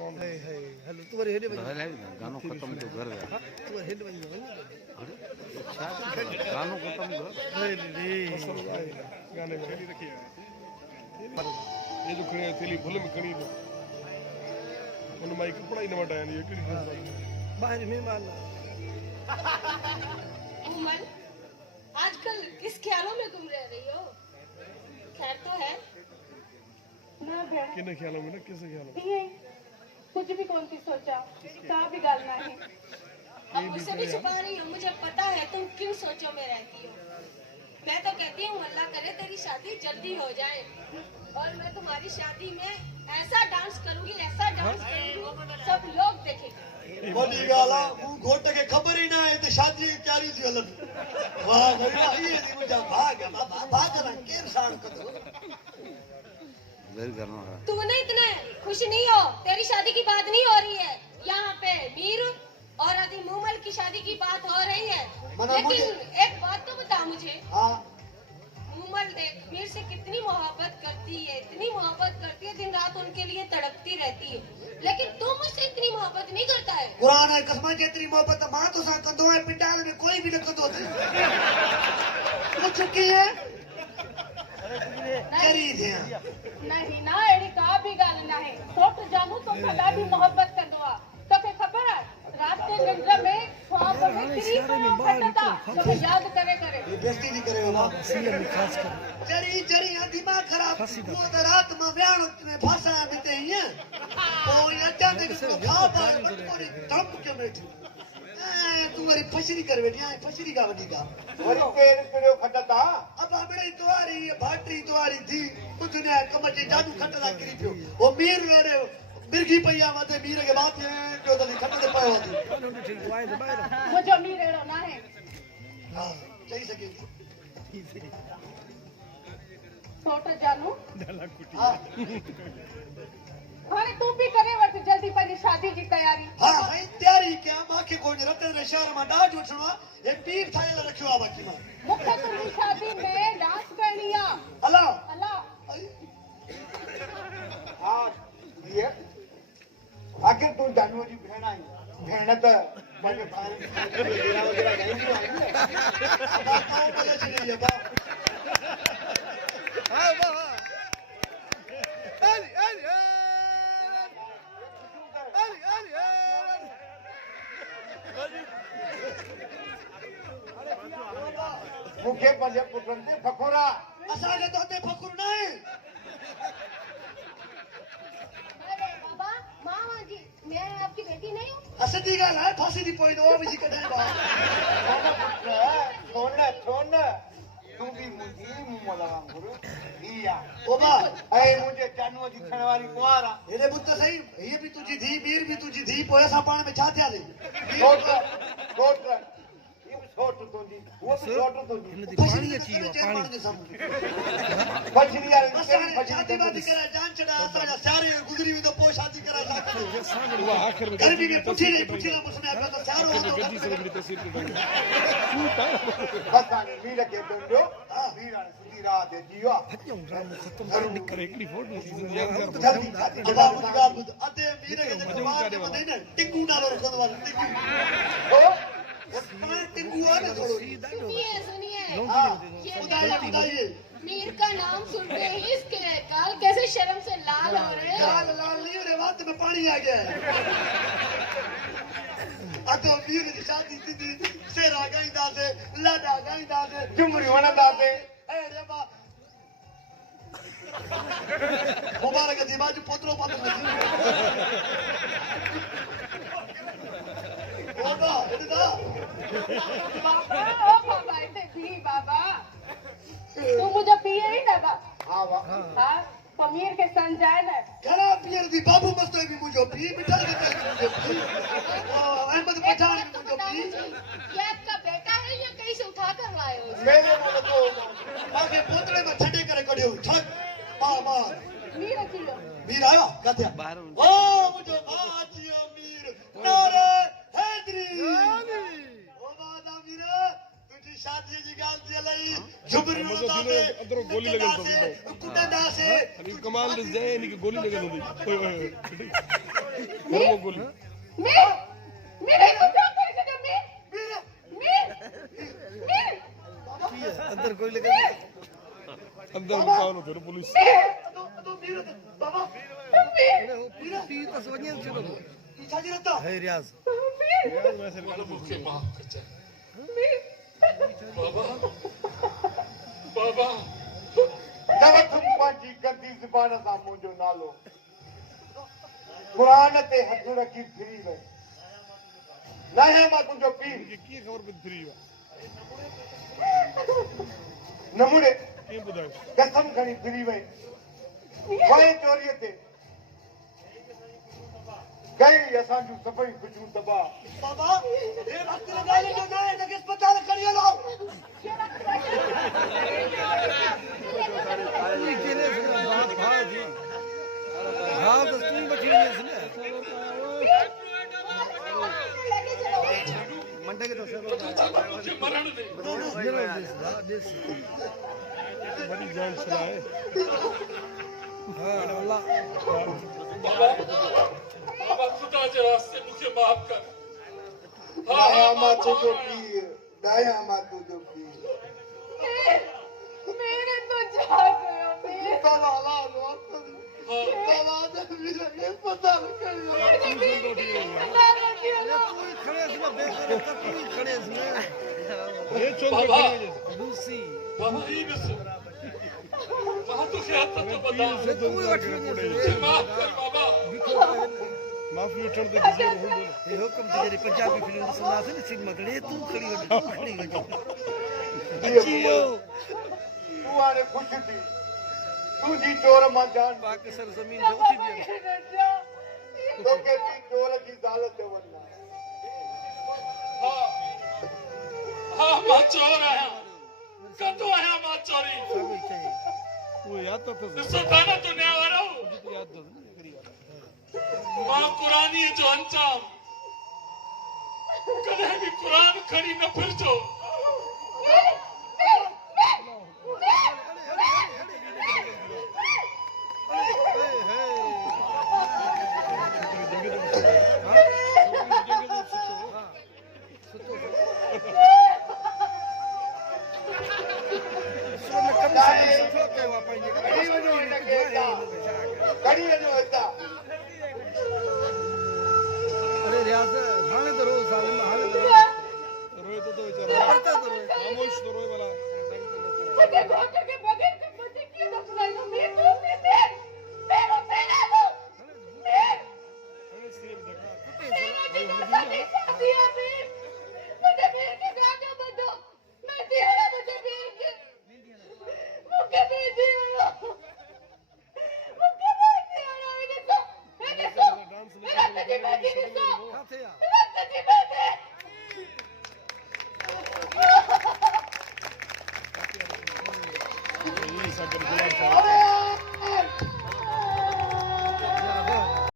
Hello तुम्हारे head गानो खत्म तो घर गया तुम्हारे हेड बज अरे गानो खत्म घर गाने में रखी है ये जो खड़ी थैली फुल में खड़ी उन माई कपड़ा ही न वटाया ये किड़ी बाहर मेहमान उमल आजकल किस ख्यालों में तुम रह रही हो? खैर तो है ना भेड़ किने ख्यालों में ना किसे ख्यालों में ये कुछ भी कौन सी सोचा का भी गालना है। अब मुझसे भी छुपा रही हो, मुझे पता है तुम किन सोचों में रहती हो। मैं तो कहती हूँ अल्लाह करे तेरी शादी जल्दी हो जाए और मैं तुम्हारी शादी में ऐसा डांस करूंगी सब लोग देखेंगे। वॾी ॻाल्हि आहे मूं घोट खे ख़बर ई न आहे त शादीअ जी तयारी थी हलनि वाह गरीबा इहे थी मुंहिंजा भाग भाग केरु साण कंदो घर करना है तुमने इतने खुश नहीं हो, तेरी शादी की बात नहीं हो रही है। यहाँ पे मीर और अदी मूमल की शादी की बात हो रही है। लेकिन एक बात तो बता मुझे, हाँ मूमल देख मीर से कितनी मोहब्बत करती है, इतनी मोहब्बत करती है, दिन रात उनके लिए तड़पती रहती है, लेकिन तू मुझसे इतनी मोहब्बत नहीं करता है। क़ुरान जी कसम जेतिरी मोहबत मां तोसां कंदो आहियां पिंडाल में कोई बि न कंदो अथई तूं चुकी है चरी थियां नहीं ना अहिड़ी का भी ॻाल्हि न आहे। सोट जानू तो ॾाढी मोहब्बत कंदो आहे। तोखे ख़बर आहे रात जे निंड में ख्वाब में किरी पियो फटंदा तोखे यादि करे करे ये बेइज्जती नहीं करे बाबा सीएम में खास कर चरी चरी दिमाग ख़राब वो त रात मां वियाण में फासाया बिते हीअं पोइ अचां ते खा पाए बटकोरी धम के वेठी तूं वरी फसरी कर वेठी आहीं फसरी का वॾी का वरी केरु पिड़ियो खटंदा अब मिड़ई तुआरी भाटी तुआरी थी कुझु न कम जे जादू खटंदा किरी पियो वो मीर वेड़े मिर्गी पई आहे मथे मीर खे बात पियो त खट ते पियो आहे ठीक वाए तो बाहर मुंहिंजो मीर अहिड़ो न आहे। हा चई सघे सोट जानू हा हाणे तूं बि करे वठ जल्दी पंहिंजी शादी जी तयारी। हा साईं तयारी कयां मूंखे कोई रतन जे शहर मां ॾाढ वठिणो आहे हे पीर ठाहियल रखियो आहे बाक़ी मां मूंखे तुंहिंजी शादी में डांस करणी आहे। अला अला हा ये आखिर तू जानू जी भेण आई भेण त पंहिंजे भाउ वग़ैरह वग़ैरह ॻाईंदियूं आहिनि न बाबा बोले छी ये बा हां बाबा अली अली अली मूंखे पंहिंजे पुटनि ते फ़खुरु आहे। असांखे तो ते फकुर न आहे अरे बाबा मामा जी मैं आपकी बेटी नहीं हूँ। असली ॻाल्हि आहे फांसी थी पई दवा विझी कढाए बा सोन सोन तूं बि मुंहिंजी मूमल वांगुरु धीउ आहे ओ बा ऐं मुंहिंजे जानूअ जी थियण वारी कुंवार आहे। हेॾे ॿुध त सही हीअ बि तुंहिंजी धीउ मीर बि तुंहिंजी धीउ पोइ असां पाण में छा थियासीं सोट सोट ये भी सोट तुंहिंजी उहो बि सोट तुंहिंजी हिन ते पानी अची वियो पाणी पानी जे साम्हूं फजरी वारी असां कहिड़ी फजरी शादी वादी कंदी? कराए जान छॾा असांजा सारे गुज़री वेंदो पोइ शादी कराए छा कंदो वो आखिर में गर्मी में पुछी न मुसने पियो त सारो गद्दी से मेरी तस्वीर कढाई बस हाणे वीर खे तुंहिंजो वीर हाणे सुठी राह ते अची वियो आहे। ॼऊं राम खत्म कर निकल हिकिड़ी फोटो यादगार जल्दी शादी अबा मुंहिंजी ॻाल्हि ॿुध अधे मीर खे जेको ॿार ॼमंदे न टिकू नालो रखंदो आहे टिकू पाण टिकू आहे न थोरो सुनिए सुनिए ये ॿुधाइए ॿुधाइए मीर का नाम सुनते ही इसके गाल कैसे शर्म से लाल हो रहे हैं। लाल लाल नहीं रे वात में पानी आ गया है अतो वीर की शादी थी थी शेरा गाइंदा से लाडा गाइंदा से झुमरी वणंदासीं ए रे बा मुबारक दी बाजू पोतरो पातो बाबा इधर बाबा ओ बाबा इते थी बाबा तू मुझे पिए ही ना बा हा वाह हाँ पमीर के संजाए ना घरा पियर दी बाबू मस्त भी मुझो पी मिठाई के मुझो पी अहमद पठान भी मुझो पी ये आपका बेटा है या कहीं से उठा कर लाए हो? मेरे मुंह तो आगे पोतरे में छड़े करे कढियो ठक मां मां मीर अची वियो मीर आयो काथे बाहर ओ मुझो आजियो मीर नारे हैदरी ओ वादा मीर तुझी शादी जी गाल थी लई झुबरी वणंदासे अंदरों गोली लॻल अथव कुटंदासे कमाल ॾिसजांइ इन खे गोली लॻल हूंदी ओए ओए वो गोली मेरे को क्या करेगा अंदर कोई लेकर अंदर मुकाबला करो पुलिस बाबा टी तसवनियन चलो छाजी रहता है रियाज वैसे मुझे माफ कर जा बाबा बाबा जब तुम पंहिंजी गंदी ज़ुबान सां मुंहिंजो नालो क़ुरान ते हथ रखी फिरी वई न है मां तुंहिंजो पीर ये की खबर पे फ्री है नमूने के बुधायो कसम खणी फिरी वई वही चोरीअ ते कई असांजूं सभई खुशियूं तबाह बाबा ये वक्त लगाने जो जाए ना अस्पताल खड़ी लो कोई केले से बात भाव जी भाव तो तू बैठी नहीं है मंडे के तो सर मुझे मरण दे देश बड़ी जान चलाए हां अल्लाह बाबा खुदा के रास्ते मुझे माफ कर दाया मां तुंहिंजो पीर दाया मां तुंहिंजो पीर मेरे तो जा गयो मेरे बाबा ला लो बाबा ने भी लगे अस्पताल खड़ी लो कोई खड़े इसमें बेकार तक कोई खड़े इसमें ये चोल बाबा लूसी बाबा ये बस कहाँ तो क्या था तो बता से कोई बैठी नहीं मुझे माफ कर बाबा माफी उठण दे किसी को बोल ये हुक्म तेरी पंजाबी फिल्म में सुना से सिंह मगड़े तू खड़ी हो अच्छी हो तूं हाणे ख़ुशि थी तुंहिंजी चोर मां जान पाकिस्तान जमीन से उठी भी तोखे बि चोर जी ज़ाल ते वञा हाँ हाँ मां चोर आया कदों आया मां चोरी सब चाहिए वो याद तो था ॾिसो था न तूं नया वारो याद तो करी मां कुरानी जो अंजाम कॾहिं बि कुरान खणी न फिरजो कड़ी वञो हितां अरे रियाज हाणे तो रोज साल में हाणे तो रोए तो बेचारा पड़ता तो रोज खामोश तो रोए वाला मुझे डॉक्टर के बगैर के मुझे क्यों दफनाई लो मैं तो मैं पेला लो सिर धक्का मुझे बेर के गाना बदो मैं दिया मुझे बेर के मुझे बेर डांस मेरा तजी बैठी नहीं सो खाते यार मेरा तजी बैठे ये सागर गुलाब